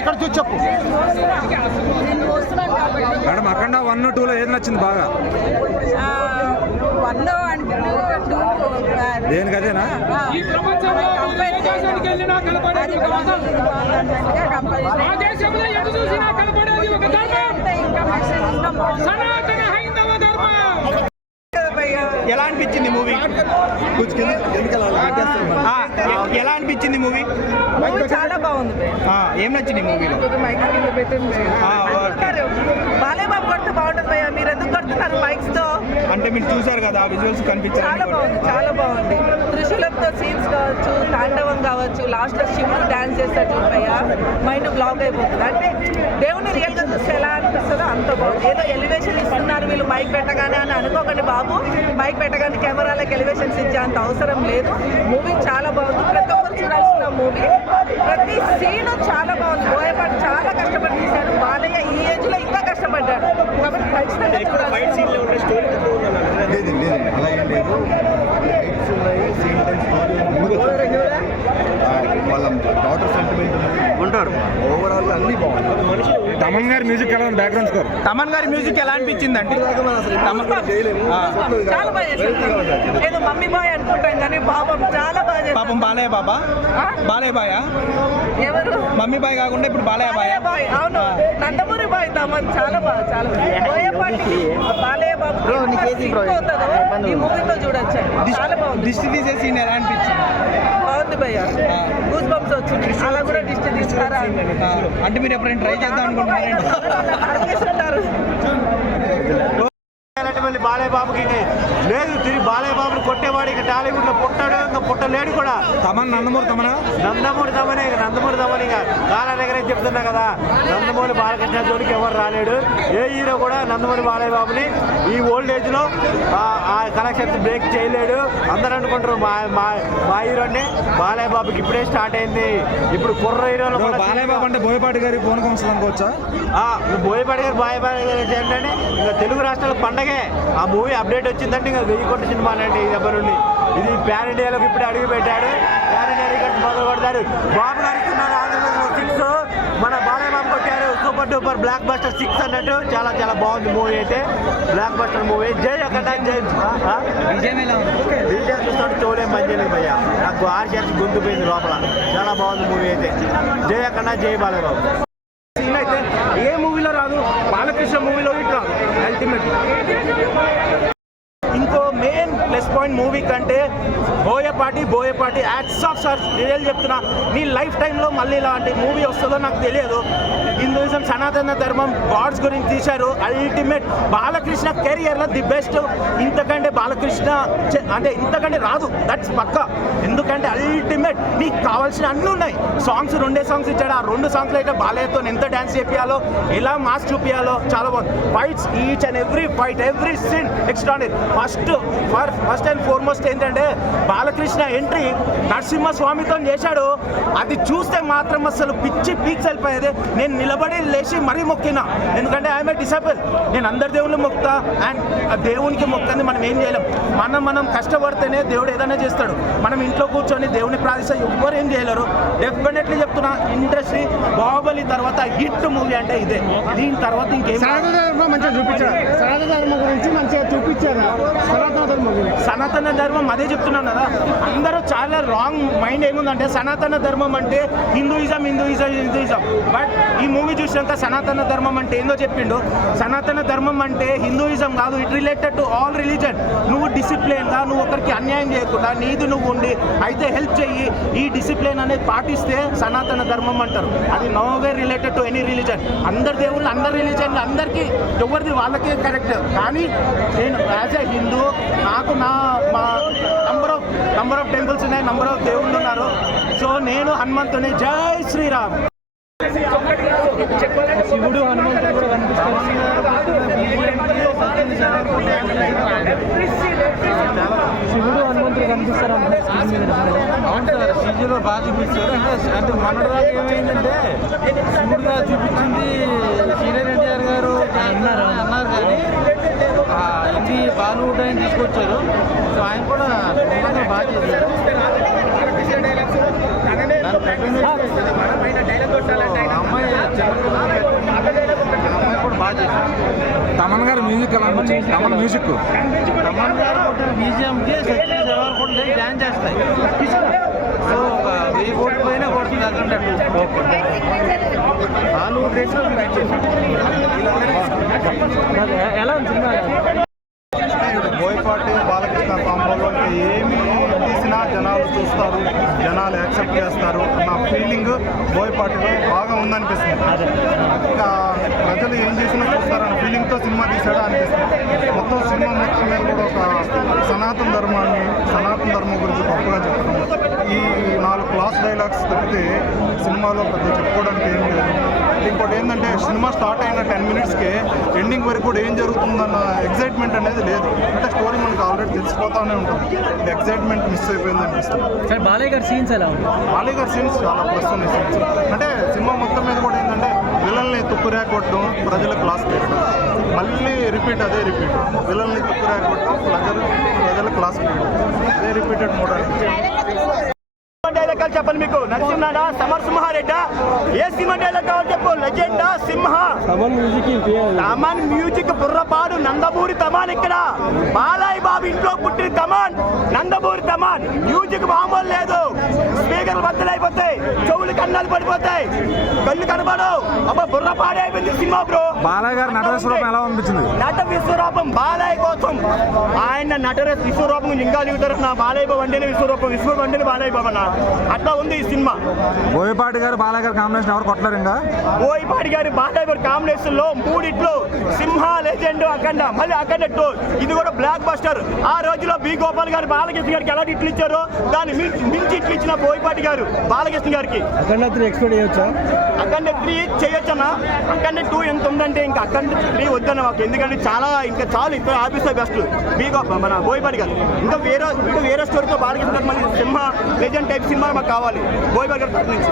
ఇక్కడ చూసి చెప్పు మేడం. అఖండ 1, 2లో ఏది నచ్చింది బాగా? దేనికి అదేనా? ఎలా అనిపించింది మూవీ? ఎలా అనిపించింది మూవీ? చాలా బాగుంది. ఏం నచ్చింది మూవీలో? బాలేబాబు కొడితే బాగుంటుంది భయ్యా, మీరు ఎందుకు కొడుతున్నారు మైక్స్ తో? అంటే మీరు చూసారు కదా విజువల్స్ కనిపించారు. చాలా బాగుంది, చాలా బాగుంది. త్రిశూలంతో సీన్స్ కావచ్చు, తాండవం కావచ్చు, లాస్ట్ లో శివుడు డాన్స్ చేస్తాడు భయ్యా, మైండ్ బ్లాక్ అయిపోతుంది. అంటే దేవుని రియల్ గా చూస్తే ఎలా అనిపిస్తుందో అంత బాగుంది. ఏదో ఎలివేషన్ ఇస్తున్నారు వీళ్ళు మైక్ పెట్టగానే అని అనుకోకండి బాబు. మైక్ పెట్టగానే కెమెరాలకు ఎలివేషన్స్ ఇచ్చే అంత అవసరం లేదు. మూవీ చాలా బాగుంది, ప్రతి ఒక్కరు చూడాల్సిన మూవీ. ప్రతి సీను చాలా బాగుంది. బోయపాటి చాలా కష్టపడి తీశారు. బాలయ్య ఈ ఏజ్ లో ఇంకా కష్టపడ్డాడు కాబట్టి ఖచ్చితంగా చూడాలి. వాళ్ళ డాటర్ సెంటిమెంట్ ఉంటారు. ఓవరాల్ అన్ని బాగుంది. తమన్ గారి మ్యూజిక్ ఎలా ఉంది? బ్యాక్గ్రౌండ్ స్కోర్ తమన్ గారి మ్యూజిక్ ఎలా అనిపించింది అంటే? చాలా బాగా చేశారు. ఏదో మమ్మీ బాయ్ అనుకుంటాం కానీ పాపం చాలా బాగా చేశారు. పాపం బాలయ్య బాబా, బాలయ్య బాయ్ ఎవరు? మమ్మీ బాయ్ కాకుండా ఇప్పుడు బాలయ్య బాయ్. అవును, నందమూరి బాయ్ తమన్ చాలా బాగా, చాలా బోయపాటికి బాలయ్య బాబు ఈ మూవీతో చూడొచ్చు. చాలా బాగుంది. దిష్టి తీసే సీన్ ఎలా అనిపించింది? బాగుంది భయ్యా, గూస్ బంప్స్ వచ్చింది. అలా కూడా దిష్టి తీస్తారా అంటే మీరు ఎప్పుడైనా ట్రై చేద్దాం అనుకుంటున్నారండి? బాలయ్య బాబుకి లేదు, తిరిగి బాలయ్య బాబుని కొట్టేవాడు ఇక టాలీవుడ్ లో పుట్టాడు, ఇంకా పుట్టలేడు కూడా. నందమూరి తమనే నందమూరి తమని కాలా దగ్గరే చెప్తున్నా కదా. నందమూరి బాలకృష్ణ జోలికి ఎవరు రాలేడు. ఏ హీరో కూడా నందమూరి బాలయ్య బాబుని ఈ ఓల్డ్ ఏజ్ లో ఆ కలెక్షన్స్ బ్రేక్ చేయలేడు. అందరూ అనుకుంటారు మా హీరోని బాలయ్య బాబుకి ఇప్పుడే స్టార్ట్ అయింది. ఇప్పుడు కుర్ర హీరోలు బాలయ్య బాబు అంటే బోయపాటి గారి పూనకం వస్తుంది అనుకోవచ్చా? బోయపాటి గారు బాలయ్య గారు ఏంటంటే ఇంకా తెలుగు రాష్ట్రాల పండగే. ఆ మూవీ అప్డేట్ వచ్చిందంటే ఇంకా 1000 కోట్ల సినిమా అంటే ఇది ఎవరు నుండి ఇది ప్యాన్ ఇండియాలోకి ఇప్పుడే అడుగు పెట్టాడు. ప్యాన్ ఇండియా రికార్డ్స్ మొదలు కొడతారు. బాబు గారు ఇస్తున్నారు ఆంధ్రప్రదేశ్ 6, మన బాలయ్య బాబు కొట్టారు సూపర్ డూపర్ బ్లాక్ బస్టర్ 6 అన్నట్టు. చాలా చాలా బాగుంది మూవీ అయితే, బ్లాక్ బస్టర్ మూవీ. జై అక్కడ విజయం చూస్తాడు చూడలేం పని చేయలేదు భయ్యా. నాకు ఆర్జర్స్ గొంతు పోయింది లోపల. చాలా బాగుంది మూవీ అయితే. జై అక్కడ జై బాలయ్య బాబు. సీన్ అయితే ఏ మూవీలో రాదు, బాలకృష్ణ మూవీలో ఇట్ రాదు. అల్టిమేట్ ఇంకో మెయిన్ ప్లస్ పాయింట్ మూవీ కంటే Boyapati ads of sir. Real చెప్తున్నా, నీ లైఫ్ టైంలో మళ్ళీ ఇలాంటి మూవీ వస్తుందో నాకు తెలియదు. హిందూయిజం, సనాతన ధర్మం, గాడ్స్ గురించి తీశారు. అల్టిమేట్ బాలకృష్ణ కెరియర్లో ది బెస్ట్. ఇంతకంటే బాలకృష్ణ అంటే ఇంతకంటే రాదు, దట్స్ పక్కా. ఎందుకంటే అల్టిమేట్ నీకు కావాల్సిన అన్నీ ఉన్నాయి. సాంగ్స్ 2 సాంగ్స్ ఇచ్చాడు. ఆ 2 సాంగ్స్లో అయితే బాలయ్యతో ఎంత డ్యాన్స్ చేపియాలో, ఎలా మాస్ చూపించాలో చాలా బాగుంది. Fights, each and every fight, every scene extraordinary. First and foremost ఏంటంటే బాలకృష్ణ ఎంట్రీ నరసింహస్వామితో చేశాడు. అది చూస్తే మాత్రం అసలు పిచ్చి పీక్స్ వెళ్ళిపోయేది. నేను నిలబడి లేచి మరీ మొక్కినా, ఎందుకంటే ఐఎమ్ ఏ డిసైపుల్. నేను అందరి దేవుళ్ళు మొక్కుతా, అండ్ దేవునికి మొక్కంది మనం ఏం చేయలేం. మనం కష్టపడితేనే దేవుడు ఏదైనా చేస్తాడు. మనం ఇంట్లో కూర్చొని దేవుని ప్రార్థిస్తే ఎవ్వరు ఏం చేయలేరు. డెఫినెట్లీ చెప్తున్నా, ఇండస్ట్రీ బాహుబలి తర్వాత హిట్ మూవీ అంటే ఇదే. దీని తర్వాత ఇంకేం మంచిగా చూపించారు. సనాతన ధర్మం గురించి మంచిగా చూపించారు. సనాతన ధర్మం అదే చెప్తున్నాను కదా. అందరూ చాలా రాంగ్ మైండ్ ఏముందంటే సనాతన ధర్మం అంటే హిందూయిజం. బట్ ఈ మూవీ చూసినాక సనాతన ధర్మం అంటే ఏందో చెప్పిండు. సనాతన ధర్మం అంటే హిందూయిజం కాదు, it related to all religion. నువ్వు డిసిప్లిన్గా, నువ్వు ఒకరికి అన్యాయం చేయకుండా నీది నువ్వు ఉండి అయితే హెల్ప్ చెయ్యి, ఈ డిసిప్లిన్ అనేది పాటిస్తే సనాతన ధర్మం అంటారు. అది నోవే రిలేటెడ్ టు ఎనీ రిలీజన్. అందరి దేవుళ్ళు, అందరి రిలీజన్లు అందరికీ ఎవరిది వాళ్ళకే కరెక్ట్. కానీ నేను యాజ్ ఏ హిందూ, నాకు మా number of number of temples ఉన్నాయి, నంబర్ ఆఫ్ దేవుళ్ళు ఉన్నారు. సో నేను హనుమంతుని, జై శ్రీరామ్. శివుడు హనుమంతుడు కూడా కనిపిస్తారు. శివుడు హనుమంతుడు కనిపిస్తారు అవును సార్, సీజీలో బాగా చూపిస్తారు. అంటే మొన్నటిదాకా ఏమైందంటే శివుడుగా చూపించింది సీనియర్ ఎన్టీఆర్ గారు అన్నారు కానీ ఇది బాలీవుడ్ ఆయన తీసుకొచ్చారు. సో ఆయన కూడా బాగా చేశారు. అమ్మాయి కూడా బాగా చేశారు. తమన్ గారు మ్యూజిక్ ఎలా అనిపించింది? తమన్ మ్యూజిక్ తమన్ గారు మ్యూజియంకి సత్యదేవ్ కూడా డ్యాన్స్ చేస్తాయి. సో ఒక 1000 కోట్ల పైన కొడుతుంది అన్నట్టు. బాలీవుడ్ రేట్స్లో ఎలా ఉంది సినిమా? బోయపాటి బాలకృష్ణ కాంబోలో ఏమి తీసినా జనాలు చూస్తారు, జనాలు యాక్సెప్ట్ చేస్తారు అన్న ఫీలింగ్ బోయపాటిలో బాగా ఉందనిపిస్తుంది. ఇంకా ప్రజలు ఏం చేసినా చూస్తారన్న ఫీలింగ్తో సినిమా తీసాడా అనిపిస్తుంది. మొత్తం సినిమా మొత్తం మీద కూడా ఒక సనాతన ధర్మం గురించి గొప్పగా చెప్పడం. ఈ 4 క్లాస్ డైలాగ్స్ తప్పితే సినిమాలో పెద్ద చెప్పుకోవడానికి ఏం లేదు. ఇంకోటి ఏంటంటే సినిమా స్టార్ట్ అయిన 10 మినిట్స్కే ఎండింగ్ వరకు కూడా ఏం జరుగుతుందన్న ఎగ్జైట్మెంట్ అనేది లేదు. అంటే స్టోరీ మనకు ఆల్రెడీ తెలిసిపోతానే ఉంటుంది. ఎగ్జైట్మెంట్ మిస్ అయిపోయింది అనిపిస్తుంది. సార్ బాలయ్య గారి సీన్స్ ఎలా ఉంది? బాలయ్య గారి సీన్స్ చాలా ప్లస్ ఉన్నాయి సీన్స్. అంటే సినిమా మొత్తం మీద కూడా ఏంటంటే విలన్ని తుక్కురేక కొట్టడం, ప్రజల క్లాస్ పెట్టడం, మళ్ళీ రిపీట్ విలన్ని తుక్కురేక కొట్టడం, ప్రజల క్లాస్ పెట్టడం, అదే రిపీటెడ్ మోడ్ అనిపించింది. డైలాగ్ చెప్పండి మీకు, నరసింహనా సమర్ సింహారెడ్డా, ఏ సినిమా డైలాగ్ కావాలి చెప్పు. లెజెండా సింహ, తమన్ మ్యూజిక్ బుర్రపాడు, నందమూరి తమాన్. ఇక్కడ బాలయ్య బాబు ఇంట్లో పుట్టిన తమాన్, నందమూరి తమాన్. మ్యూజిక్ మామూలు లేదు, స్పీకర్లు బద్దలైపోతాయి, చెవులు కన్నాలు పడిపోతాయి, కళ్ళు కనబడవు. అబ్బా బుర్రపాడే అయిపోయింది సినిమా బ్రో. బాలయ్య గారు నట విశ్వరూపం ఎలా అనిపించింది? నట విశ్వరూపం బాలయ్య కోసం ఆయన నట విశ్వరూపం ఇంకా దిగుతారు. నా బాలయ్య బాబు అంటేనే విశ్వరూపం, విశ్వరూపం అంటేనే బాలయ్య బాబు అన్న. అట్లా ఉంది ఈ సినిమా. బోయపాటి గారు బాలయ్య గారు కాంబినేషన్ ఎవరు కొట్టలేరు ఇంకా. బోయపాటి గారి బాలయ్య గారి కాంబినేషన్ లో 3 ఇట్లు, సింహ, లెజెండ్, అఖండ, మళ్ళీ అఖండ 2. ఇది కూడా బ్లాక్ బస్టర్. ఆ రోజులో బి గోపాల్ గారు బాలకృష్ణ గారికి ఎలాంటి ఇట్లు ఇచ్చారో దాన్ని మించి ఇట్లు ఇచ్చిన బోయపాటి గారు బాలకృష్ణ గారికి. అఖండ 3 ఎక్స్పెక్ట్ చేయొచ్చా? అఖండ 3 చేయొచ్చన్నా. అఖండ 2 ఎంత ఉందంటే ఇంకా అఖండ 3 వద్దన్న మాకు. ఎందుకంటే ఇంకా చాలు ఇప్పుడు ఆఫీసర్ బెస్ట్ మన బోయపాటి గారు. ఇంకా వేరే స్టోరీతో బాలకృష్ణ మళ్ళీ సింహ, లెజెండ్ టైప్ సినిమా మాకు కావాలి బోయపాటి గారు తరఫు నుంచి.